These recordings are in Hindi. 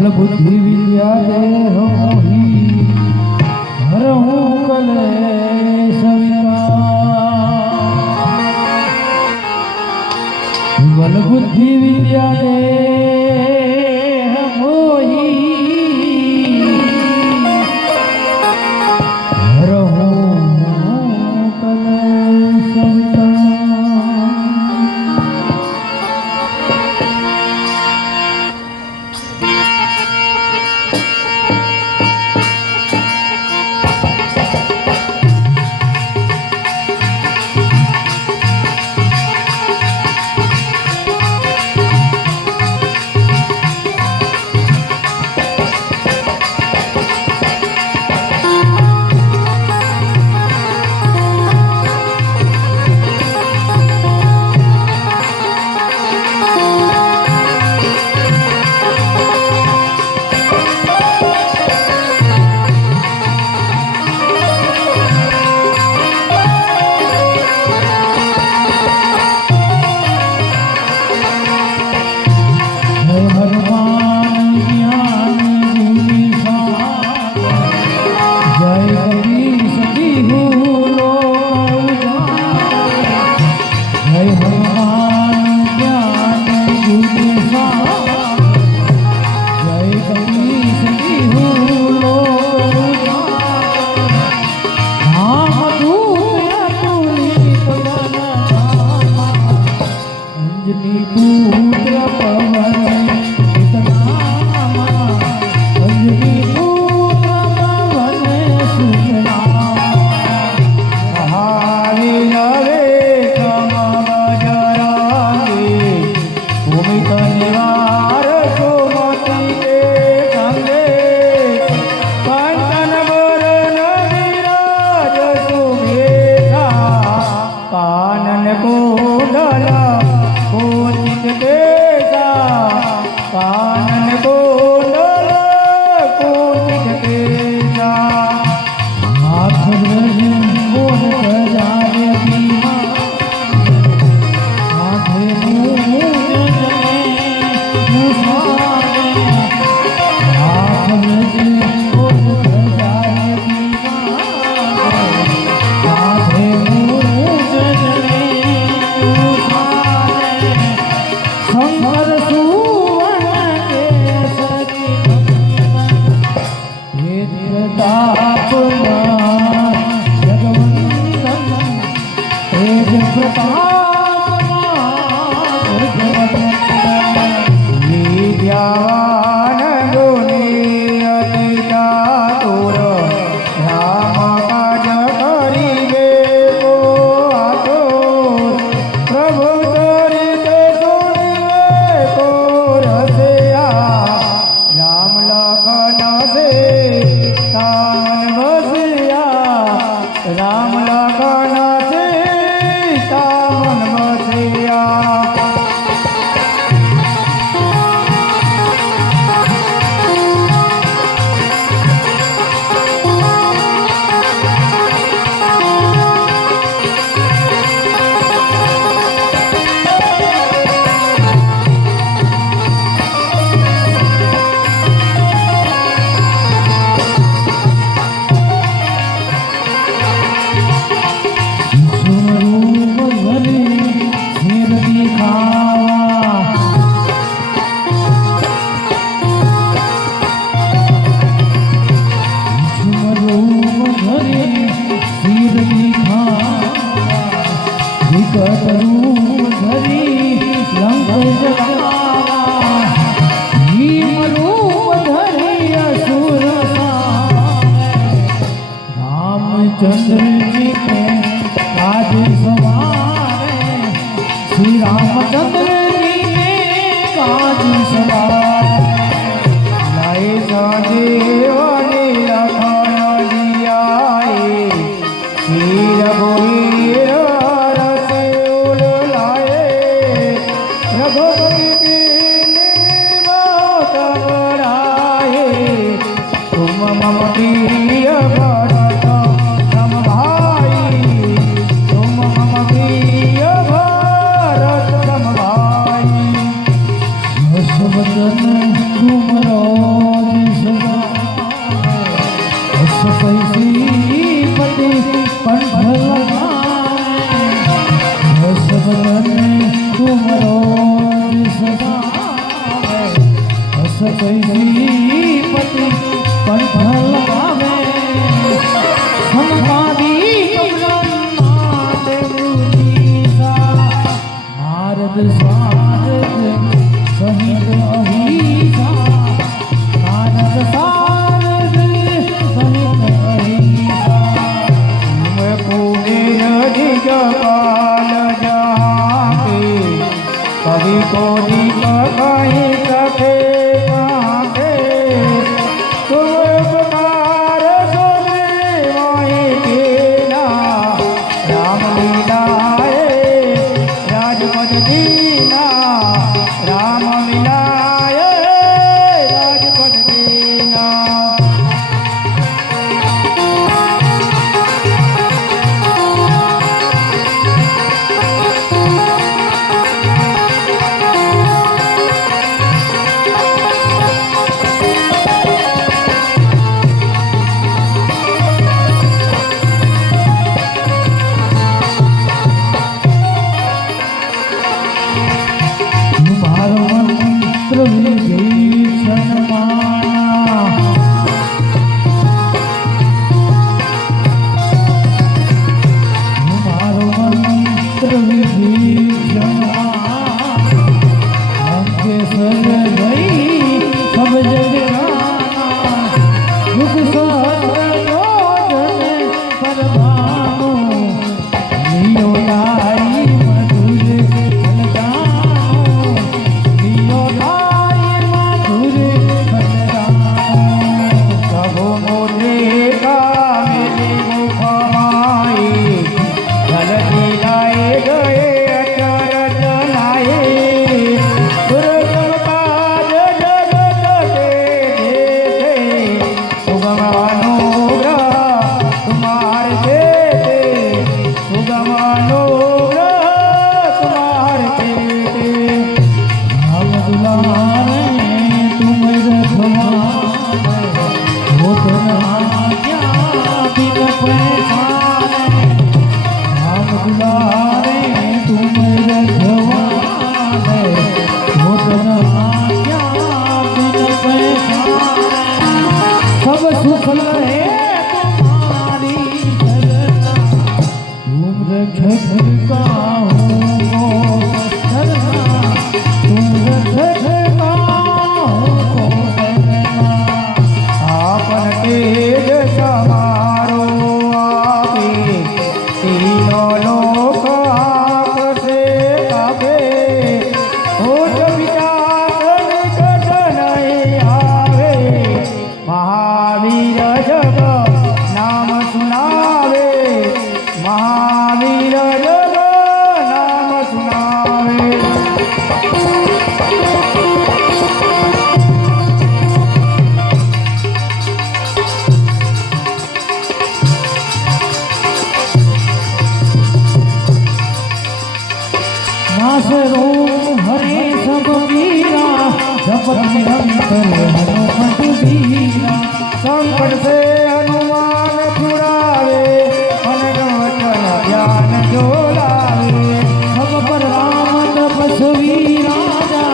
बल बुद्धि विद्या देहो मोहि हरहु कलेश विकार। बल बुद्धि विद्या देह मोहि हरहु कलेश विकार। चंद्र जी के आज सवारे श्री रामचंद्र जी के आज सवारे लाए जादेवाने लखन दियाए श्री रघुवीर रस उल लाए रघुपति की बात कराए तुम मम प्रिय भरत राम भाई तुम मम प्रिय भरत राम भाई हर्षवर्धन तुम रो श्रीपति कंठ लगावे संपादी नारद सारद सहित अहिसा नारद सारद सहित अहिसा पुण्य जपाल जाते कभी को कहीं सके काके तुम उपकार सुने वहीं केला राम लीलाए राजपद दीना राम मिलाए राजपद दीना हरे सब वीरा जपत निरंतर हनुमत वीरा संकट से हनुमान छुड़ावे अनग वचन ज्ञान जो लावे सब पर राम तपस्वी राजा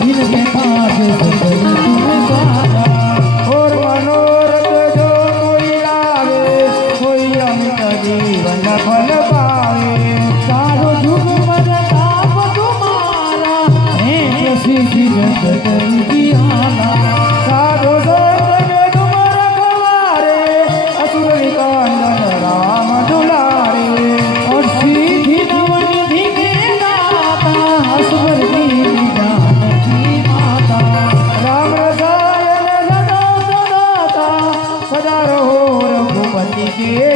जिनके पास सकल तुम साजा और मनोरथ जो कोई लावे कोई अमित जीवन फल पावे सारो जुग पर ताप तुम्हारा है प्रसिद्धि जगत जियाला साधु संत तुम रखवारे असुर निकंदन राम दुलारे और सीधी नवनिधि के दाता असवर की जानकी माता राम रसायन सदा सदाता सदा रहो रघुपति के